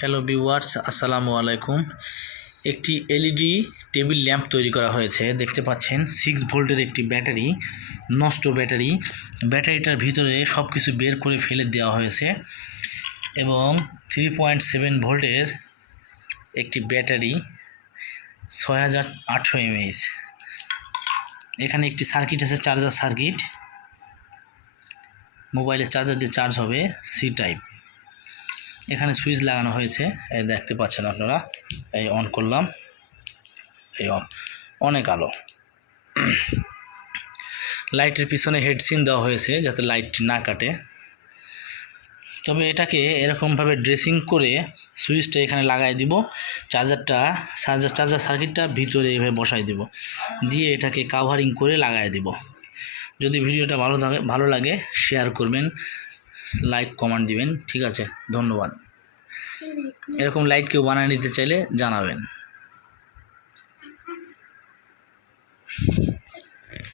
Hello viewers, আসসালামু আলাইকুম। একটি এলইডি টেবিল ল্যাম্প তৈরি করা হয়েছে। দেখতে পাচ্ছেন 6 ভোল্টের একটি ব্যাটারি, নষ্ট ব্যাটারি। ব্যাটারিটার ভিতরে সব কিছু বের করে ফেলে দেওয়া হয়েছে এবং 3.7 ভোল্টের একটি ব্যাটারি, 6800 mAh। এখানে একটি সার্কিট আছে, চার্জার সার্কিট। মোবাইলের চার্জার দিয়ে চার্জ হবে, সি টাইপ। এখানে সুইচ লাগানো হয়েছে, এই দেখতে পাচ্ছেন আপনারা। এই অন করলাম, এই অনেক আলো। লাইটের পিছনে হেডসিন দেওয়া হয়েছে যাতে লাইটটি না কাটে। তবে এটাকে এরকমভাবে ড্রেসিং করে সুইচটা এখানে লাগাই দিব, চার্জার সার্কিটটা ভিতরে এভাবে বসাই দিব, দিয়ে এটাকে কাভারিং করে লাগাই দিব। যদি ভিডিওটা ভালো লাগে শেয়ার করবেন, লাইক কমেন্ট দিবেন। ঠিক আছে, ধন্যবাদ। এরকম লাইট কেউ বানিয়ে নিতে চাইলে জানাবেন।